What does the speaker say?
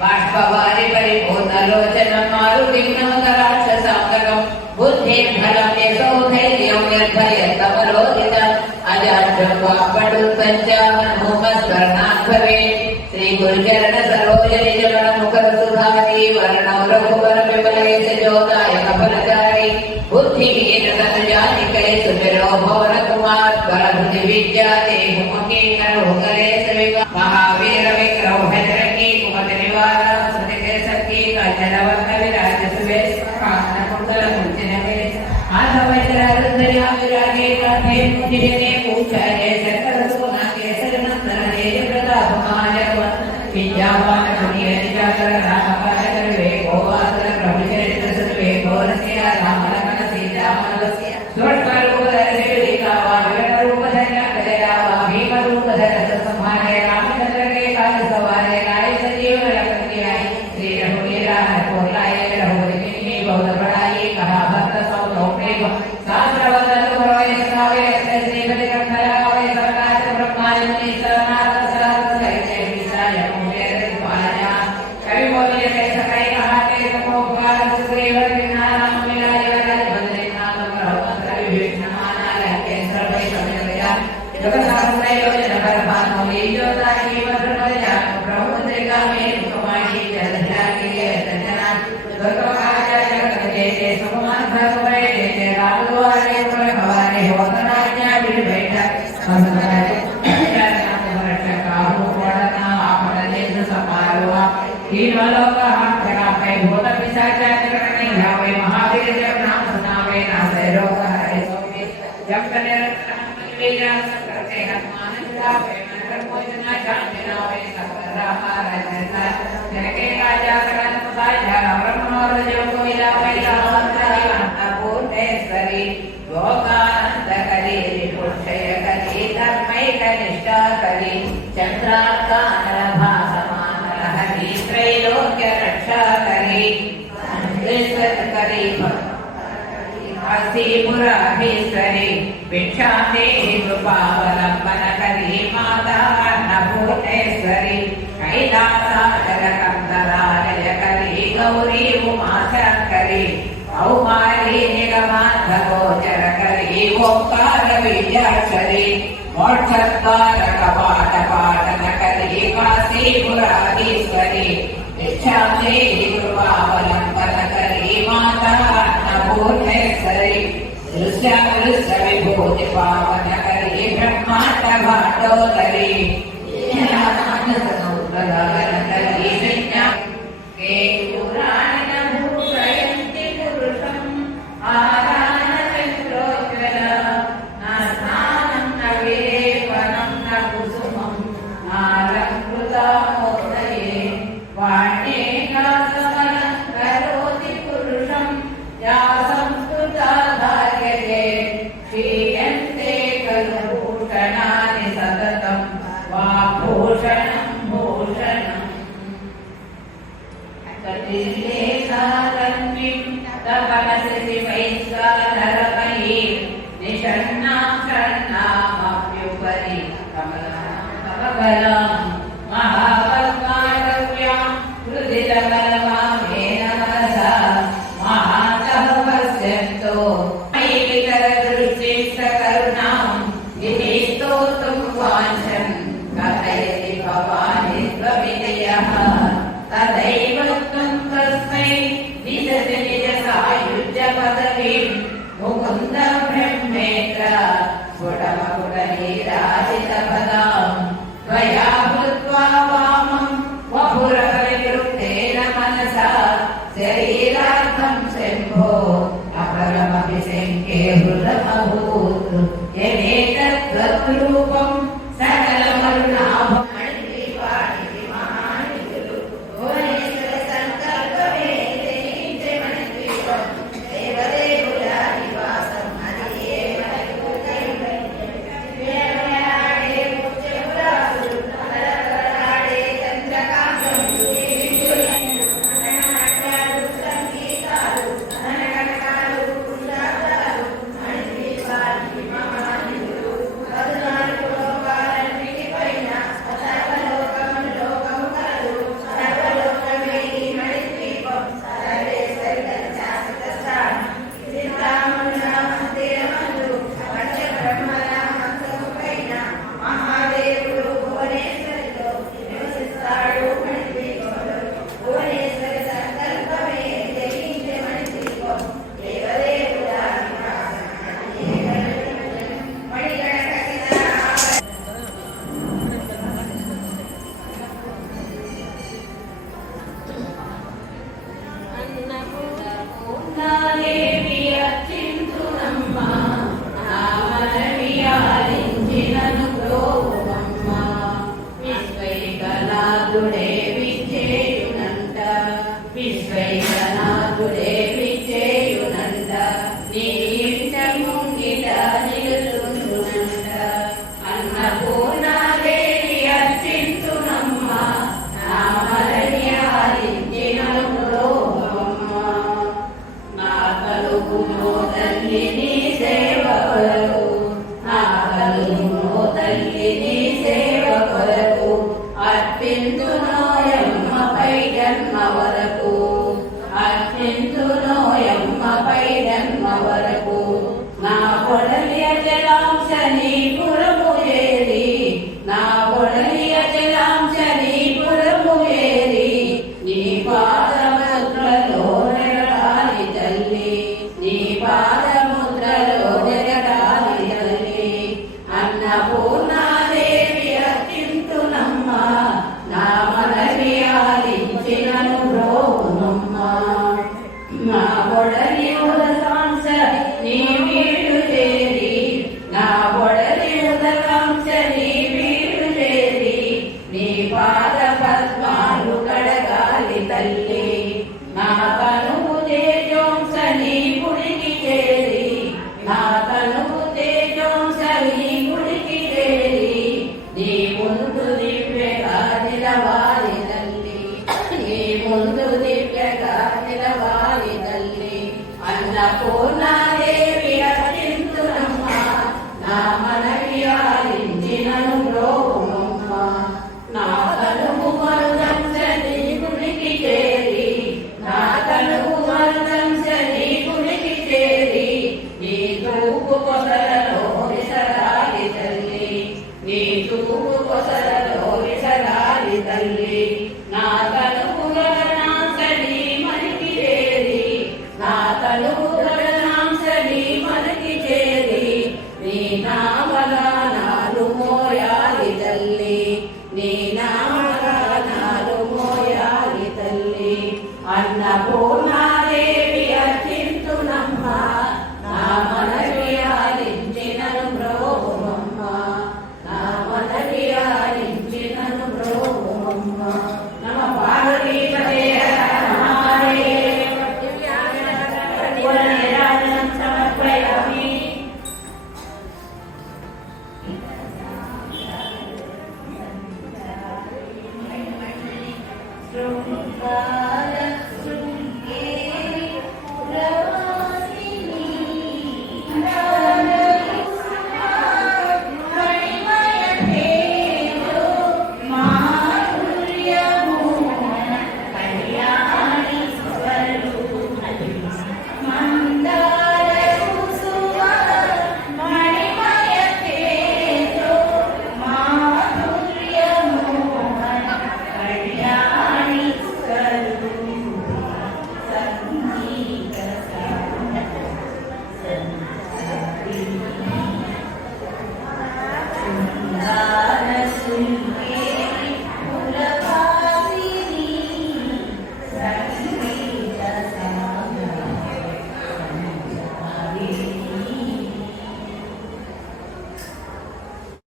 बाष्पवारि परिभूतलोचनं मारुतिं नमत राक्षसान्तकं बुद्धिं फलं यशो धैर्यं निर्भयतमरोदितम् अजाड्यं वाक्पटुत्पञ्चामनोमस्मरणात् भवेत् श्रीगुरुचरण सरोजनिजमन मुखरसुधारी वर्णौ रघुवर विमलेशजोदाय कपलचारी बुद्धिहीन तनुजानिकै सुमिरो भवनकुमार परभुजि विद्या देहुमके करो करे सविका महावीर विक्रम भद्रकी कुमति निवार सुनिके सखी कांचनवर्ण विराज सुवेश कानन कुंडल कुंचन वेश आध वज्रारुंधर्या विराजे कांधे मुझे पूछा जय शंकर सुना केसर नंदन जय प्रताप महाजगवंत विद्यावान सुनिय निजाकर राम कार्य करवे गोवासर प्रभु चरित्र सुनवे गोरसिया राम लखन सीता मनवसिया स्वर्ग रूप धरे दिखावा विकट रूप धरे दयावा भीम रूप धरे संहारे रामचंद्र के काज सवारे राय संजीव लखन की आई श्री रघुवीरा कोलाय रघुपति की बहुत बड़ाई कहा भक्त सौ लोके शास्त्र वदन पुरोय सखावे श्री बलि कंधरावे सरकार ब्रह्माय मुनि सरनाथ सरनाथ सहित विषय मुझे पाया कवि बोलिए कैसा कई कहा के तमो पार सुग्रीव विनाम मिलाय राज बद्रीनाथ ब्रह्मंत्र विष्णु माना के सर्व समय गया जगत शास्त्र योजन पर भानु लीजो ताकि वज्र बलिया प्रभु त्रिका में कमाई जल जाके तजना दुर्गा आजा जगत के समान भगवे के राम द्वारे पर हवारे होतनाज्ञा बिल बैठा संतराय नाम वर्ष काहू पड़ना आपन लेस समारोह तीन लोक हाथ जगा पे भूत पिशाच नहीं जावे महावीर जब नाम सुनावे ना से रोग हरे सोवे जब कने वीरा करते हनुमान जावे मन मोचना जानवे सकरा राजा जगे राजा करन मुदाय जरा ब्रह्म और जो कोइला पैला पूर्णेश्वरी गोकानंद करी पुरुषय करी धर्मय कनिष्ठा करी चंद्राकान भासमान हरि त्रैलोक्य रक्षा करी करी मुराधीश्वरी भिक्षा देहि कृपावलंबन करी माता अन्नपूर्णेश्वरी कैलासाचल कंदरालय करी गौरी उमा शंकरी औमारी निगमांध गोचर करी ओंकार विद्याक्षरी मोक्षद्वार कपाट पाटन करी काशी मुराधीश्वरी भिक्षा देहि कृपावलंबन करी माता अन्नपूर्णेश्वरी दृश्य विभूति पावन करी ब्रह्मांड भाटोदरी के पुराण भूषयन्ति पुरुषं आरान चन्द्रोज्ज्वल न स्नानं न विलेपनं न कुसुमं नालङ्कृता मोदये वाण्येकासमनं करोति पुरुषं या संस्कृता धार्यते क्षीयन्ते खलु भूषणानि सततं वाग्भूषणं भूषणम् నా ఒడలి ఉదకాంశ నీ వీడు చేరి నా ఒడలి ఉదకాంశ నీ వీడు చేరి నీ పాద పద్మాలు కడగాలి తల్లి నా తనువు తేజోంశ నీ గుడికి చేరి నా తనువు తేజోంశ నీ గుడికి చేరి నీ ముందు దివ్యగా నిలవాలి తల్లి నీ ముందు దివ్యగా నిలవాలి తల్లి అన్నపూర్ణాదేవి అర్చింతునమ్మ నా మనవి ఆలించి నన్ను బ్రోవునమ్మ నా తనువు మరుదంశ నీ గుడికి చేరి నా తనువు మరుదంశ నీ గుడికి చేరి నీ తూపు కొసలలో విసరాలి తల్లి నీ తూపు కొసలలో విసరాలి తల్లి నా తనువు గగనాంశ నీ మనికి చేరి నా తనువు